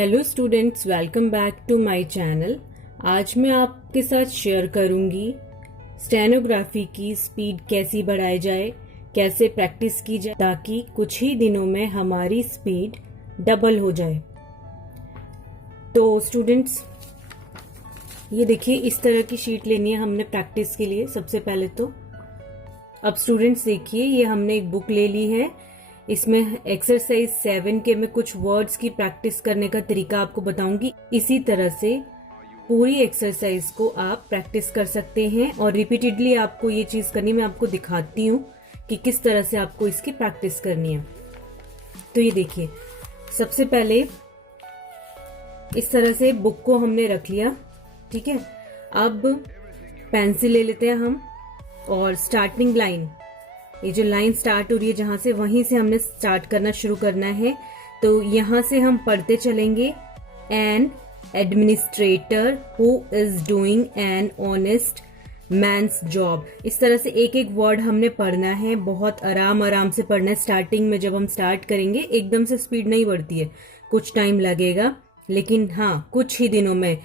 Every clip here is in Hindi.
Hello students, welcome back to my channel. आज मैं आपके साथ शेयर करूंगी स्टेनोग्राफी की स्पीड कैसी बढ़ाई जाए, कैसे प्रैक्टिस की जाए ताकि कुछ ही दिनों में हमारी स्पीड डबल हो जाए। तो स्टूडेंट्स, ये देखिए, इस तरह की शीट लेनी है हमने प्रैक्टिस के लिए सबसे पहले तो। अब स्टूडेंट्स देखिए, ये हमने एक बुक ले ली है। इसमें एक्सरसाइज 7 के मैं कुछ वर्ड्स की प्रैक्टिस करने का तरीका आपको बताऊंगी। इसी तरह से पूरी एक्सरसाइज को आप प्रैक्टिस कर सकते हैं और रिपीटेडली आपको ये चीज करनी, मैं आपको दिखाती हूँ कि किस तरह से आपको इसकी प्रैक्टिस करनी है। तो ये देखिए, सबसे पहले इस तरह से बुक को हमने रख लिया, ठीक है। अब पेंसिल ले लेते हैं हम और स्टार्टिंग लाइन, ये जो लाइन स्टार्ट हो रही है जहां से, वहीं से हमने स्टार्ट करना शुरू करना है। तो यहां से हम पढ़ते चलेंगे, an administrator who is doing an honest man's job. इस तरह से एक एक वर्ड हमने पढ़ना है, बहुत आराम आराम से पढ़ना है। स्टार्टिंग में जब हम स्टार्ट करेंगे एकदम से स्पीड नहीं बढ़ती है, कुछ टाइम लगेगा, लेकिन हाँ, कुछ ही दिनों में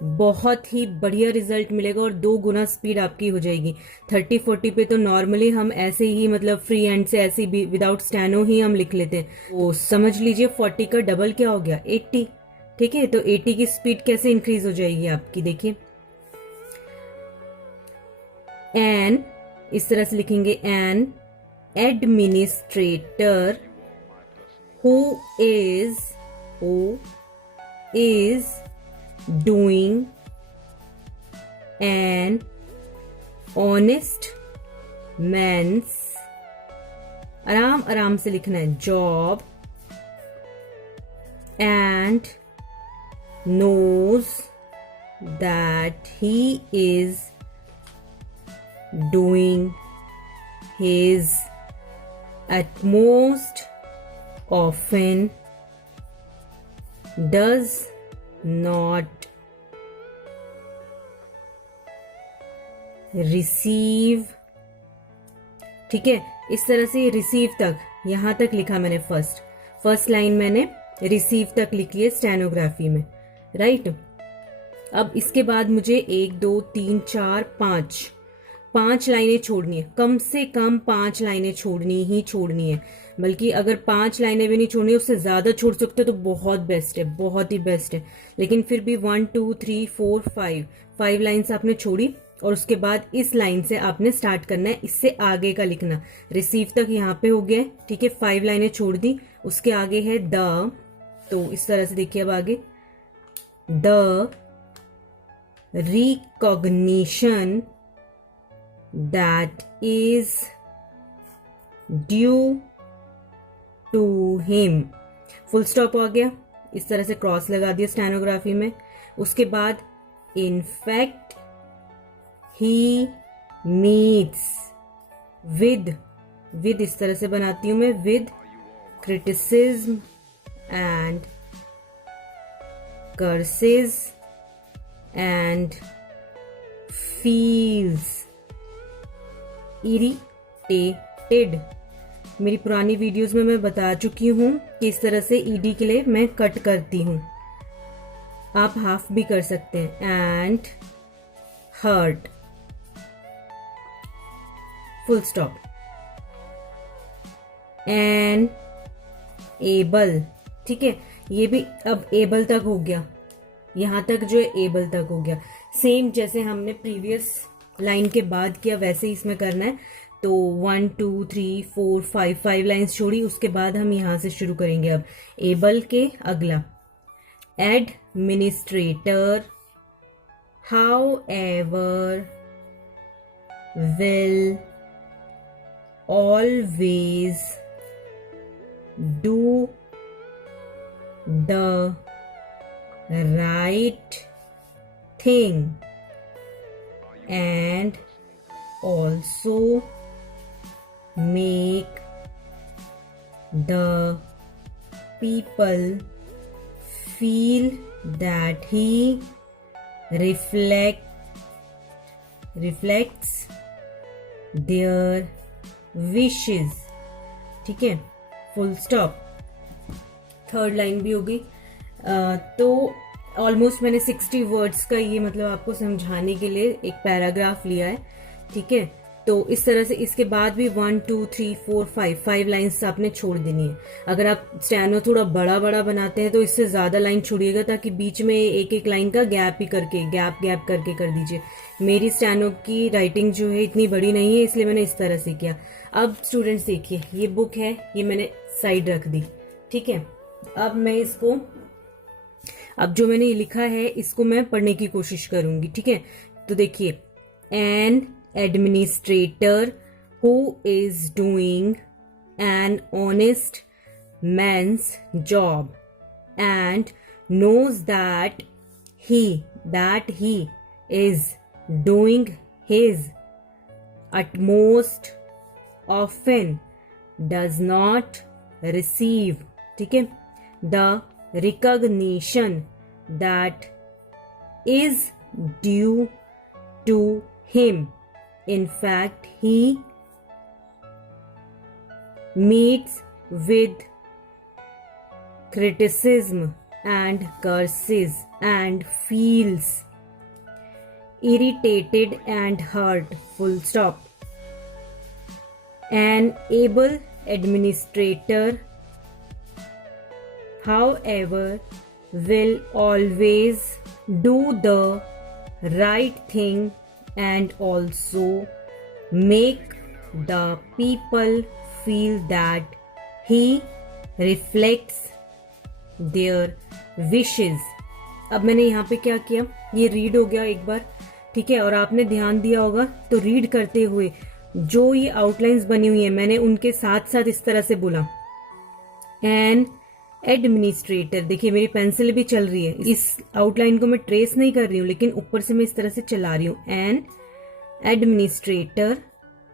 बहुत ही बढ़िया रिजल्ट मिलेगा और 2 गुना स्पीड आपकी हो जाएगी। 30-40 पे तो नॉर्मली हम ऐसे ही, मतलब फ्री हैंड से ऐसे भी विदाउट स्टेनो ही हम लिख लेते हैं। वो समझ लीजिए 40 का डबल क्या हो गया, 80। ठीक है, तो 80 की स्पीड कैसे इंक्रीज हो जाएगी आपकी, देखिए। एन, इस तरह से लिखेंगे, N administrator who is doing an honest man's, आराम आराम से लिखना है, job and knows that he is doing his utmost, often does not receive। ठीक है, इस तरह से रिसीव तक, यहां तक लिखा मैंने। फर्स्ट लाइन मैंने रिसीव तक लिखी है स्टेनोग्राफी में, राइट। अब इसके बाद मुझे 1 2 3 4 5 लाइनें छोड़नी है, कम से कम 5 लाइनें छोड़नी है। बल्कि अगर 5 लाइनें भी नहीं छोड़नी, उससे ज्यादा छोड़ सकते तो बहुत बेस्ट है, बहुत ही बेस्ट है। लेकिन फिर भी 1 2 3 4 5 लाइन्स आपने छोड़ी और उसके बाद इस लाइन से आपने स्टार्ट करना है, इससे आगे का लिखना। रिसीव तक यहाँ पे हो गया, ठीक है, 5 लाइनें छोड़ दी, उसके आगे है द। तो इस तरह से देखिए, अब आगे the recognition that is due to him। Full stop हो गया, इस तरह से क्रॉस लगा दिया स्टेनोग्राफी में। उसके बाद इनफैक्ट ही मीट्स विद इस तरह से बनाती हूं मैं, with criticism and curses and feels irritated. मेरी पुरानी वीडियोस में मैं बता चुकी हूं कि इस तरह से ईडी के लिए मैं कट करती हूं, आप हाफ भी कर सकते हैं। And hurt, full stop. And able, ठीक है, ये भी अब एबल तक हो गया, यहां तक जो है एबल तक हो गया। सेम जैसे हमने प्रीवियस लाइन के बाद किया वैसे ही इसमें करना है। तो 1 2 3 4 5 लाइन्स छोड़ी, उसके बाद हम यहां से शुरू करेंगे। अब एबल के अगला administrator how ever will always do the right thing and also make the people feel that he reflects their wishes। ठीक है, फुल स्टॉप। थर्ड लाइन भी हो गई। तो ऑलमोस्ट मैंने 60 वर्ड्स का ये मतलब आपको समझाने के लिए एक पैराग्राफ लिया है, ठीक है। तो इस तरह से इसके बाद भी 1 2 3 4 5 लाइन्स आपने छोड़ देनी है। अगर आप स्टेनो थोड़ा बड़ा बड़ा बनाते हैं तो इससे ज्यादा लाइन छोड़िएगा, ताकि बीच में एक एक लाइन का गैप करके कर दीजिए। मेरी स्टेनो की राइटिंग जो है इतनी बड़ी नहीं है, इसलिए मैंने इस तरह से किया। अब स्टूडेंट्स देखिए, ये बुक है, ये मैंने साइड रख दी, ठीक है। अब मैं इसको, अब जो मैंने ये लिखा है इसको मैं पढ़ने की कोशिश करूंगी, ठीक है। तो देखिए, N administrator who is doing an honest man's job and knows that he is doing his utmost often does not receive, ठीक है, the recognition that is due to him. In fact, he meets with criticism and curses and feels irritated and hurt. Full stop. An able administrator, however, will always do the right thing and also make the people feel that he reflects their wishes. अब मैंने यहाँ पे क्या किया, ये रीड हो गया एक बार, ठीक है। और आपने ध्यान दिया होगा तो रीड करते हुए जो ये आउटलाइंस बनी हुई है मैंने उनके साथ साथ इस तरह से बोला, एन एडमिनिस्ट्रेटर। देखिए मेरी पेंसिल भी चल रही है, इस आउटलाइन को मैं ट्रेस नहीं कर रही हूं, लेकिन ऊपर से मैं इस तरह से चला रही हूं। An administrator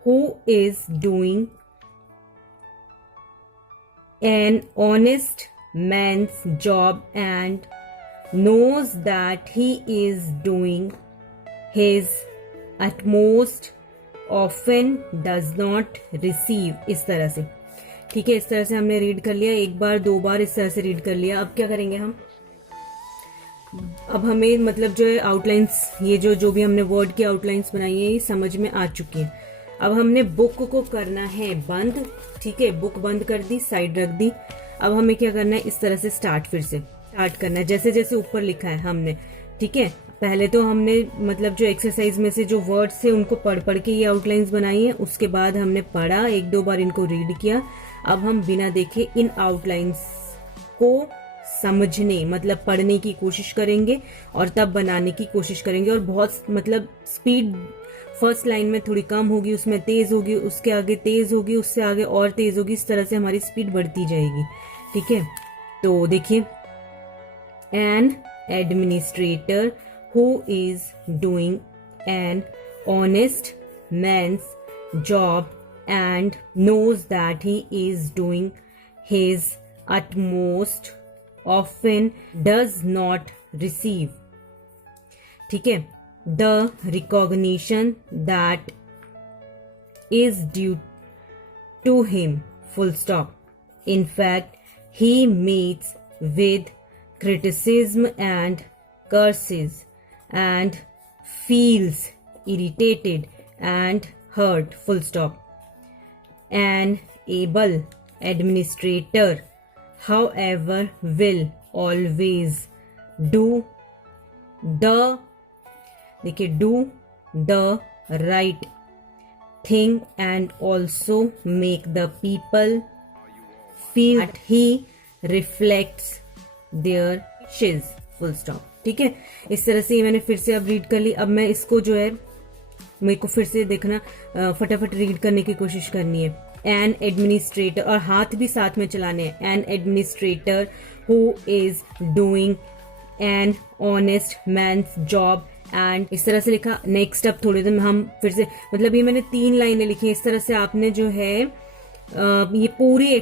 who is doing an honest man's job and knows that he is doing his utmost often does not receive, इस तरह से, ठीक है। इस तरह से हमने रीड कर लिया, एक बार दो बार इस तरह से रीड कर लिया। अब क्या करेंगे हम, अब हमें मतलब जो है आउटलाइंस, ये जो भी हमने वर्ड की आउटलाइंस बनाई है ये समझ में आ चुकी है। अब हमने बुक को करना है बंद, ठीक है, बुक बंद कर दी, साइड रख दी। अब हमें क्या करना है, इस तरह से फिर से स्टार्ट करना है, जैसे जैसे ऊपर लिखा है हमने, ठीक है। पहले तो हमने मतलब जो एक्सरसाइज में से जो वर्ड्स थे उनको पढ़ पढ़ के ये आउटलाइंस बनाई है, उसके बाद हमने पढ़ा, एक दो बार इनको रीड किया। अब हम बिना देखे इन आउटलाइंस को समझने मतलब पढ़ने की कोशिश करेंगे और तब बनाने की कोशिश करेंगे। और बहुत मतलब स्पीड फर्स्ट लाइन में थोड़ी कम होगी, उसमें तेज होगी, उसके आगे तेज होगी, उससे आगे और तेज होगी, इस तरह से हमारी स्पीड बढ़ती जाएगी, ठीक है। तो देखिए, an administrator who is doing an honest man's job and knows that he is doing his utmost often does not receive, ठीक है, the recognition that is due to him, full stop. In fact, he meets with criticism and curses and feels irritated and hurt, full stop. An able administrator, however, will always do the right thing and also make the people feel that he reflects their wishes, full stop, ठीक है। इस तरह से मैंने फिर से अब रीड कर ली। अब मैं इसको जो है मेरे को फिर से देखना, फटाफट रीड करने की कोशिश करनी है। एन एडमिनिस्ट्रेटर, और हाथ भी साथ में चलाने हैं, an administrator who is doing an honest man's job and, इस तरह से लिखा। नेक्स्ट अब थोड़ी देर में हम फिर से मतलब ये मैंने 3 लाइनें लिखी, इस तरह से आपने जो है ये पूरी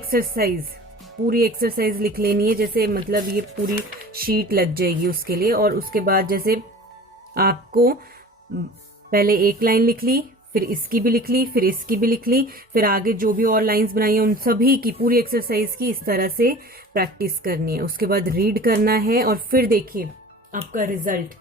एक्सरसाइज लिख लेनी है, जैसे मतलब ये पूरी शीट लग जाएगी उसके लिए। और उसके बाद जैसे आपको पहले एक लाइन लिख ली, फिर इसकी भी लिख ली, फिर इसकी भी लिख ली, फिर आगे जो भी और लाइंस बनाई है उन सभी की पूरी एक्सरसाइज की इस तरह से प्रैक्टिस करनी है। उसके बाद रीड करना है और फिर देखिए आपका रिजल्ट।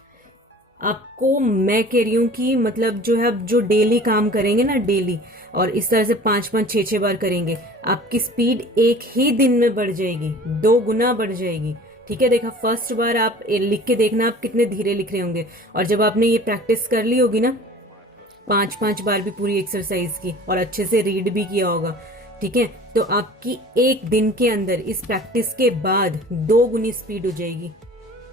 आपको मैं कह रही हूँ कि मतलब जो है, अब जो डेली काम करेंगे ना, डेली, और इस तरह से 5-5 6-6 बार करेंगे, आपकी स्पीड एक ही दिन में बढ़ जाएगी, 2 गुना बढ़ जाएगी। ठीक है, देखा, फर्स्ट बार आप लिख के देखना आप कितने धीरे लिख रहे होंगे, और जब आपने ये प्रैक्टिस कर ली होगी ना 5-5 बार भी पूरी एक्सरसाइज की, और अच्छे से रीड भी किया होगा, ठीक है, तो आपकी एक दिन के अंदर इस प्रैक्टिस के बाद 2 गुनी स्पीड हो जाएगी।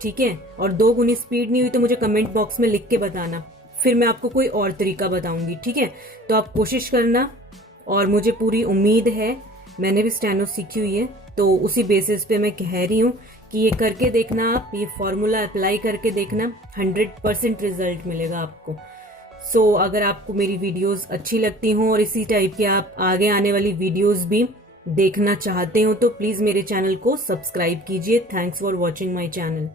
ठीक है, और 2 गुनी स्पीड नहीं हुई तो मुझे कमेंट बॉक्स में लिख के बताना, फिर मैं आपको कोई और तरीका बताऊंगी। ठीक है, तो आप कोशिश करना, और मुझे पूरी उम्मीद है, मैंने भी स्टेनो सीखी हुई है, तो उसी बेसिस पे मैं कह रही हूँ कि ये करके देखना, आप ये फॉर्मूला अप्लाई करके देखना, 100% रिजल्ट मिलेगा आपको। सो अगर आपको मेरी वीडियोस अच्छी लगती हों और इसी टाइप के आप आगे आने वाली वीडियोस भी देखना चाहते हो तो प्लीज मेरे चैनल को सब्सक्राइब कीजिए। Thanks for watching my channel.